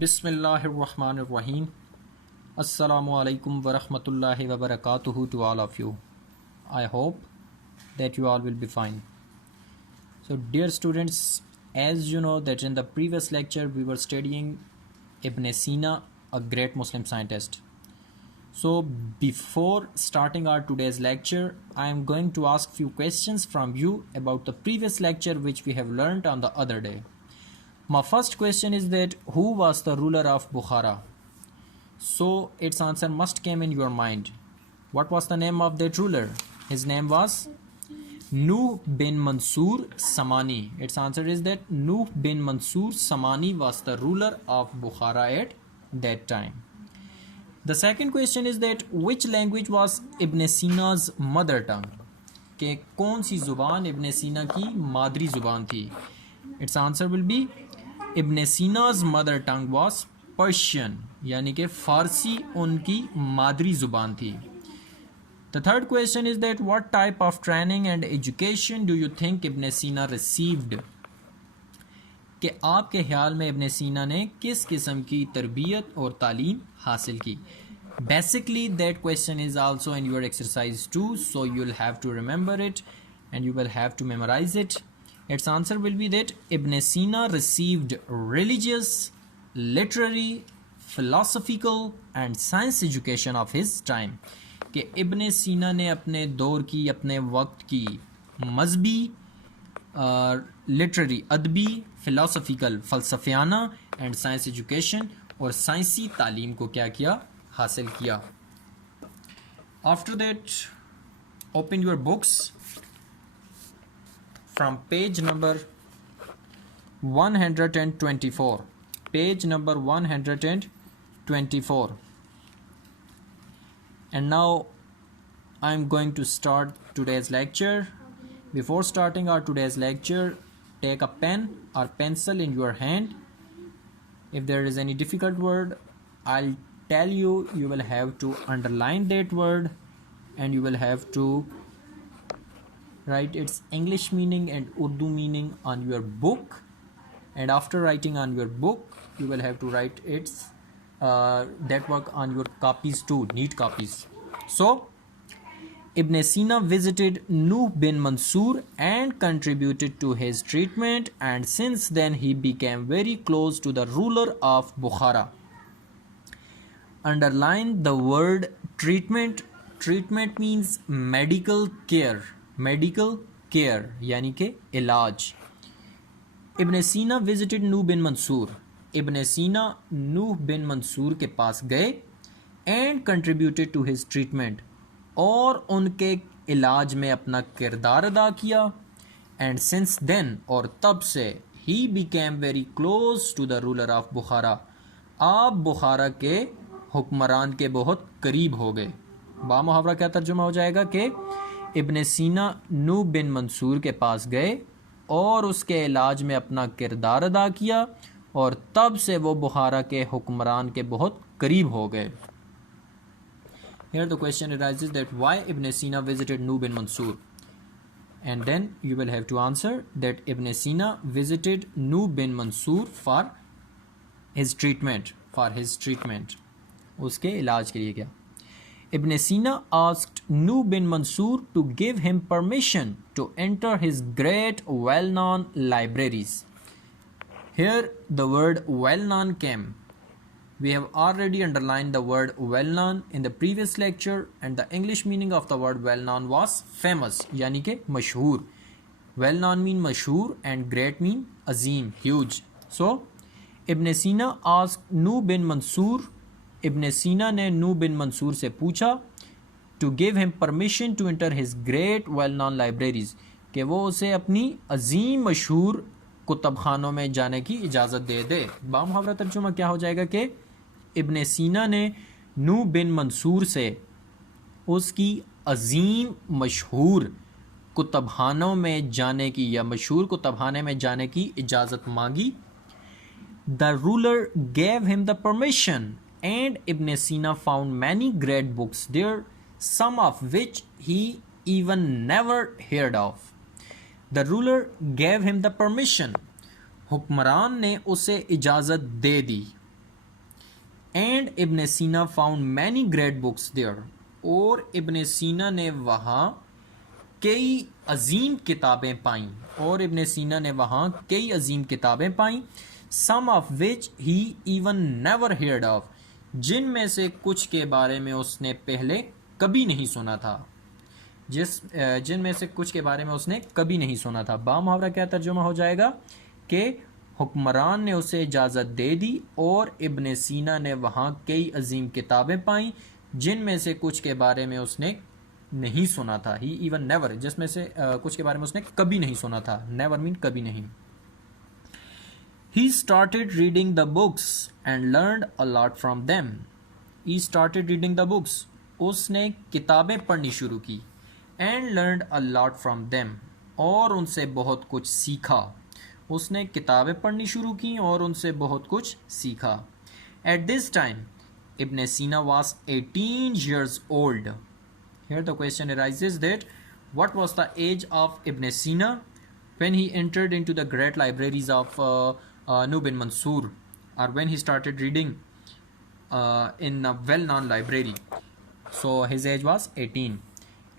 Bismillahirrahmanirrahim. Assalamu alaikum wa rahmatullahi wa barakatuhu to all of you. I hope that you all will be fine. So dear students, as you know that in the previous lecture we were studying Ibn Sina, a great Muslim scientist. So before starting our today's lecture, I am going to ask few questions from you about the previous lecture which we have learned on the other day. My first question is that who was the ruler of Bukhara? So its answer must come in your mind. What was the name of that ruler? His name was Nuh bin Mansur Samani. Its answer is that Nuh bin Mansur Samani was the ruler of Bukhara at that time. The second question is that which language was Ibn Sina's mother tongue? कि कौन सी ज़ुबान इब्न सीना की मादरी ज़ुबान थी? Its answer will be Ibn Sina's mother tongue was Persian, यानी कि फ़ारसी उनकी मादरी ज़ुबान थी. The third question is that what type of training and education do you think Ibn Sina received? कि आपके ख्याल में इब्न सीना ने किस किस्म की तरबियत और तालीम हासिल की? Basically that question is also in your exercise too, so you'll have to remember it and you will have to memorize it. Its answer will be that Ibn Sina received religious, literary, philosophical and science education of his time. कि इब्न सीना ने अपने दौर की, अपने वक्त की मजहबी, लिटरेरी अदबी, फ़िलासफ़िकल फ़लसफ़ियाना एंड साइंस एजुकेशन और साइंसी तालीम को क्या किया? हासिल किया. After that open your books from page number 124. Page number 124. And now I am going to start today's lecture. Before starting our today's lecture, take a pen or pencil in your hand. If there is any difficult word, I'll tell you, you will have to underline that word and you will have to write its English meaning and Urdu meaning on your book. And after writing on your book, you will have to write its that work on your copies too, neat copies. So Ibn Sina visited Nuh bin Mansur and contributed to his treatment, and since then he became very close to the ruler of Bukhara. Underline the word treatment. Treatment means medical care. Medical care यानी कि इलाज. Ibn Sina visited Nuh bin Mansur. Ibn Sina Nuh bin Mansur के पास गए and contributed to his treatment, और उनके इलाज में अपना किरदार अदा किया. And since then, और तब से he became very close to the ruler of Bukhara. आप बुखारा के हुक्मरान के बहुत करीब हो गए. बामुहावरा क्या तर्जुमा हो जाएगा कि इब्न सीना नूह बिन मंसूर के पास गए और उसके इलाज में अपना किरदार अदा किया और तब से वो बुखारा के हुक्मरान के बहुत करीब हो गए. Here the question arises that why Ibn Sina visited Nuh bin Mansur, and then you will have to answer that Ibn Sina visited Nuh bin Mansur for his treatment. उसके इलाज के लिए गया. Ibn Sina asked Nuh bin Mansur to give him permission to enter his great well-known libraries. Here the word well-known came. We have already underlined the word well-known in the previous lecture, and the English meaning of the word well-known was famous, यानी कि मशहूर. Well-known mean मशहूर and great mean Azeem, huge. So Ibn Sina asked Nuh bin Mansur. Ibn Sina ने Nuh bin Mansur से पूछा to give him permission to enter his great well-known libraries, कि वो उसे अपनी अजीम मशहूर कुतुबखानों में जाने की इजाज़त दे दे. बामुहावरा तर्जुमा क्या हो जाएगा कि इब्न सीना ने नूह बिन मंसूर से उसकी अजीम मशहूर कुतुबखानों में जाने की या मशहूर कुतुबखाने में जाने की इजाज़त मांगी. The ruler gave him the permission and Ibn Sina found many great books there, some of which he even never heard of. The ruler gave him the permission. हुक्मरान ने उसे इजाज़त दे दी. And Ibn Sina found many great books there, और Ibn सीना ने वहाँ कई अजीम किताबें पाईं, और इब्न सीना ने वहाँ कई अजीम किताबें पाईं, some of which he even never heard of, जिनमें से कुछ के बारे में उसने पहले कभी नहीं सुना था, जिनमें से कुछ के बारे में उसने कभी नहीं सुना था। बा मुहावरा क्या तर्जुमा हो जाएगा कि हुक्मरान ने उसे इजाज़त दे दी और इब्न सीना ने वहाँ कई अजीम किताबें पाईं जिनमें से कुछ के बारे में उसने नहीं सुना था। ही इवन नेवर, जिसमें से कुछ के बारे में उसने कभी नहीं सुना था। नेवर मीन कभी नहीं। He started reading the books and learned a lot from them. He started reading the books. उसने किताबें पढ़नी शुरू की। And learned a lot from them. और उनसे बहुत कुछ सीखा। उसने किताबें पढ़नी शुरू की और उनसे बहुत कुछ सीखा। At this time, Ibn Sina was 18 years old. Here the question arises that what was the age of Ibn Sina when he entered into the great libraries of Nuh bin Mansur, or when he started reading in a well-known library. So his age was 18.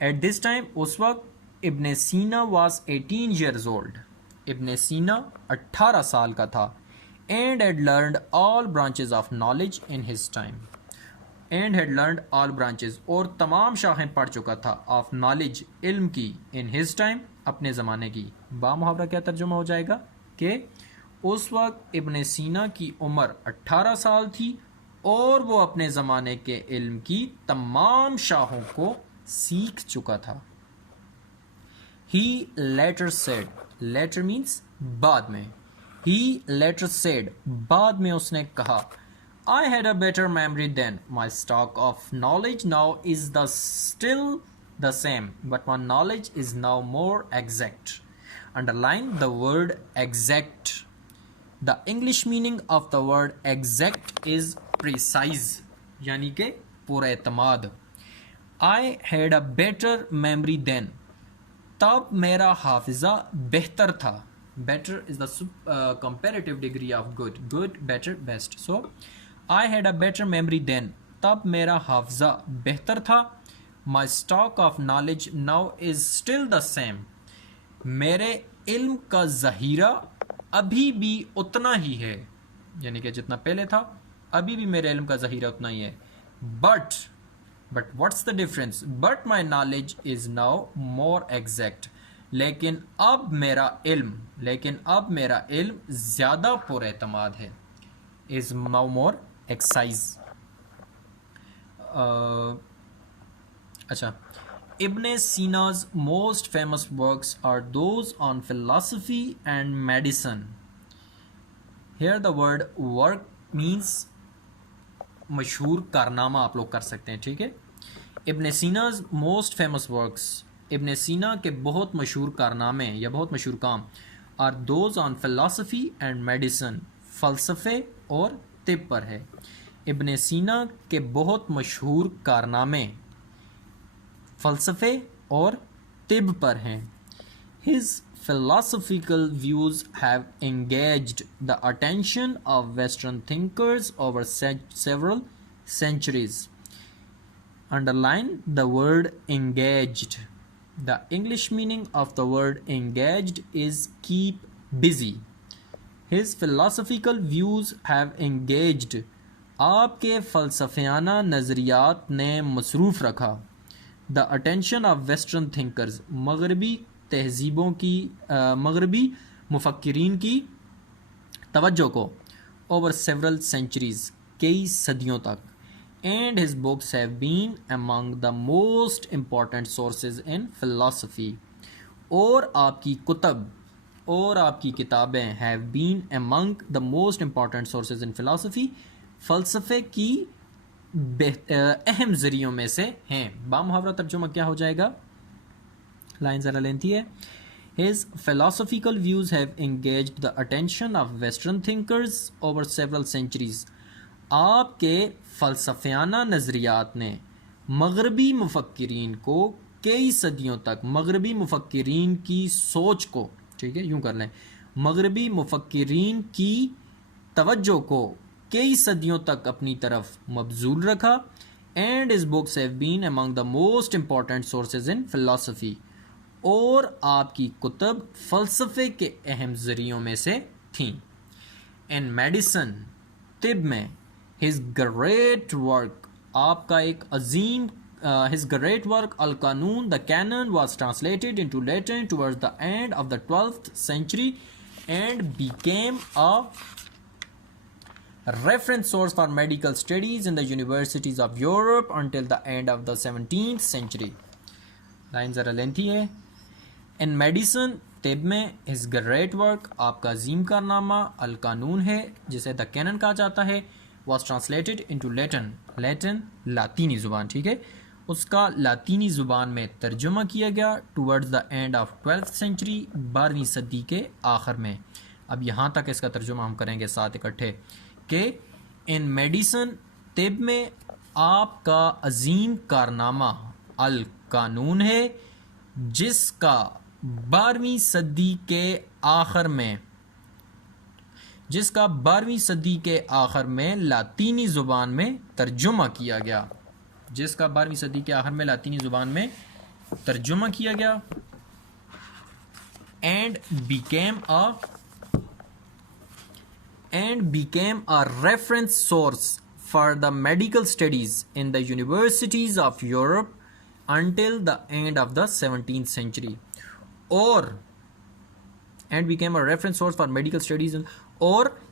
At this time, उस वक्त Ibn Sina was 18 years old. Ibn Sina 18 साल का था. And had learned all branches of knowledge in his time. And had learned all branches, और तमाम शाखें पढ़ चुका था, of knowledge, इल्म की, in his time, अपने ज़माने की. बा मुहावरा क्या तर्जुमा हो जाएगा कि उस वक्त इब्न सीना की उम्र 18 साल थी और वो अपने ज़माने के इल्म की तमाम शाहों को सीख चुका था। He later said, later means बाद में, he later said, बाद में उसने कहा, I had a better memory then, my stock of knowledge now is still the same, but my knowledge is now more exact. Underline the word exact. The English meaning of the word exact is precise, यानी कि पूरा एतमाद। I had a better memory then, तब मेरा हाफिज़ा बेहतर था। Better is the comparative degree of good. Good, better, best. So, I had a better memory then, तब मेरा हाफिज़ा बेहतर था। My stock of knowledge now is still the same. मेरे इल्म का ज़हीरा अभी भी उतना ही है, यानी कि जितना पहले था अभी भी मेरे इल्म का ज़हीरा उतना ही है। But what's the difference? But my knowledge is now more exact, लेकिन अब मेरा इल्म ज़्यादा पुरएतमाद है। Is now more excise. अच्छा, Ibn Sina's most famous works are those on philosophy and medicine. Here the word work means मशहूर कारनामा आप लोग कर सकते हैं, ठीक है। Ibn Sina's most famous works, इब्न सीना के बहुत मशहूर कारनामे या बहुत मशहूर काम, are those on philosophy and medicine, फ़लसफ़े और तिब पर है। इब्न सीना के बहुत मशहूर कारनामे फ़लसफ़े और तिब पर हैं। His philosophical views have engaged the attention of Western thinkers over several centuries. Underline the word engaged. The English meaning of the word engaged is keep busy. His philosophical views have engaged. आपके फ़लसफ़ियाना नज़रियात ने मसरूफ़ रखा। The attention of western thinkers, मगरबी तहजीबों की, मगरबी मुफक्किरीन की तवज्जो को, ओवर सेवरल सेंचुरीज़, कई सदियों तक। And his books have been among the most important sources in philosophy, और आपकी कुतब और आपकी किताबें have been among the most important sources in philosophy, फ़लसफ़े की अहम ज़रियों में से हैं। बामुहावरा तर्जुमा क्या हो जाएगा? लाइन ज़रा लेंथी है। His philosophical views have engaged the attention of Western thinkers over several centuries. आपके फ़लसफ़ियाना नज़रियात ने मगरबी मुफक्किरीन को कई सदियों तक, मगरबी मुफक्किरीन की सोच को, ठीक है यूँ कर लें, मगरबी मुफक्किरीन की तवज्जो को कई सदियों तक अपनी तरफ मबजूल रखा एंड इस books have been among the most important sources in philosophy और आपकी कुतब फ़लसफ़े के अहम ज़रियों में से थीं। इन मेडिसन तिब में हिज ग्रेट वर्क आपका एक अजीम his great work Al-Qanun, the Canon, was translated into Latin towards the end of the 12th century and became a reference source for medical studies in the universities of Europe until the end of the 17th century. Line ज़रा lengthy है। इन medicine तिब में his great work आपका अजीम कारनामा अल कानून है जिसे the cannon कहा जाता है was translated into Latin, Latin लातीनी ज़ुबान, ठीक है, उसका लातीनी ज़ुबान में तर्जुमा किया गया towards the end of 12th century 12वीं सदी के आखिर में। अब यहाँ तक इसका तर्जुमा हम करेंगे साथ इकट्ठे कि इन मेडिसन तिब में आपका अजीम कारनामा अल कानून है जिसका 12वीं सदी के आखिर में लातीनी ज़ुबान में तर्जुमा किया गया, जिसका 12वीं सदी के आखिर में लातीनी ज़ुबान में तर्जुमा किया गया and became a reference source for the medical studies in the universities of Europe until the end of the 17th century और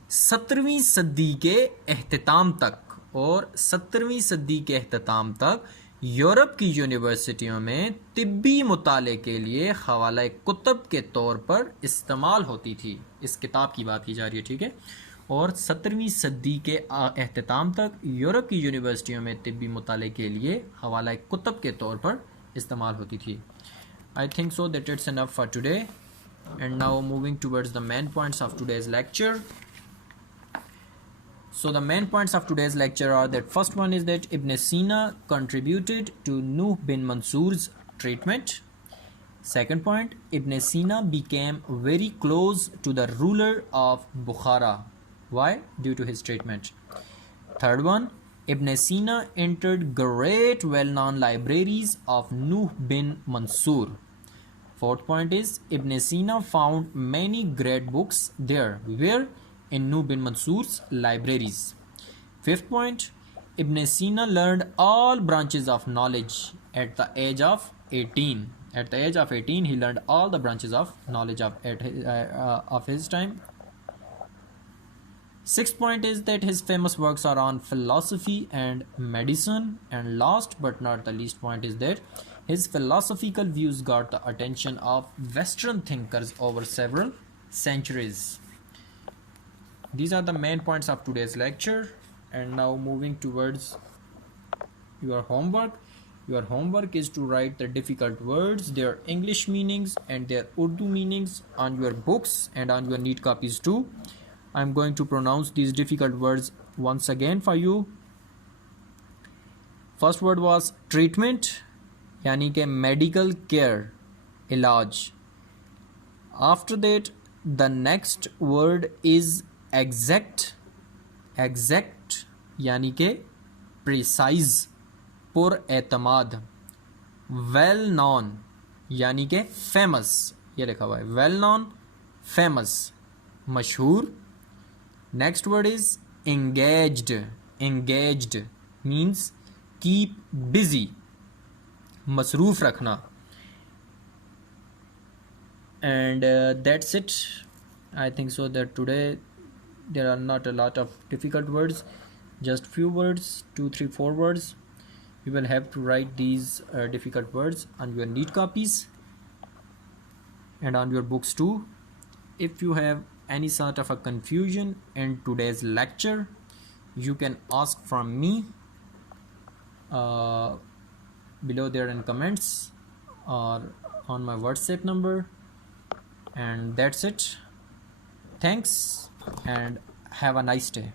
17वीं सदी के अख्ताम तक यूरोप की यूनिवर्सिटियों में तिब्बी मुताले के लिए हवाला कुतब के तौर पर इस्तेमाल होती थी। इस किताब की बात की जा रही है, ठीक है, और 17वीं सदी के अख्ताम तक यूरोप की यूनिवर्सिटियों में तिब्बी मुताले के लिए हवाला कुतब के तौर पर इस्तेमाल होती थी। I think so that it's enough for today, and now moving towards the main points of today's lecture. So the main points of today's lecture are that first one is that Ibn Sina contributed to Nuh bin Mansur's treatment. Second point, Ibn Sina became very close to the ruler of Bukhara. Why? Due to his treatment. Third one, Ibn Sina entered great well-known libraries of Nuh bin Mansur. Fourth point is Ibn Sina found many great books there. Where? In Nuh bin Mansur's libraries. Fifth point, Ibn Sina learned all branches of knowledge at the age of 18. At the age of 18, he learned all the branches of knowledge of his time. Sixth point is that his famous works are on philosophy and medicine. And last but not the least point is that his philosophical views got the attention of Western thinkers over several centuries. These are the main points of today's lecture. And now moving towards your homework. Your homework is to write the difficult words, their English meanings and their Urdu meanings on your books and on your neat copies too. I'm going to pronounce these difficult words once again for you. First word was treatment, यानी कि medical care, इलाज. After that, the next word is exact, यानी कि precise, पुरएतमाद. Well known, यानी कि famous, ये लिखा हुआ है, well known, famous, मशहूर. Next word is engaged. Engaged means keep busy, मसरूफ रखना. And that's it. I think so that today there are not a lot of difficult words, just few words, 2, 3, 4 words. You will have to write these difficult words on your neat copies and on your books too. If you have any sort of a confusion in today's lecture, you can ask from me below there in comments or on my WhatsApp number. And that's it. Thanks and have a nice day.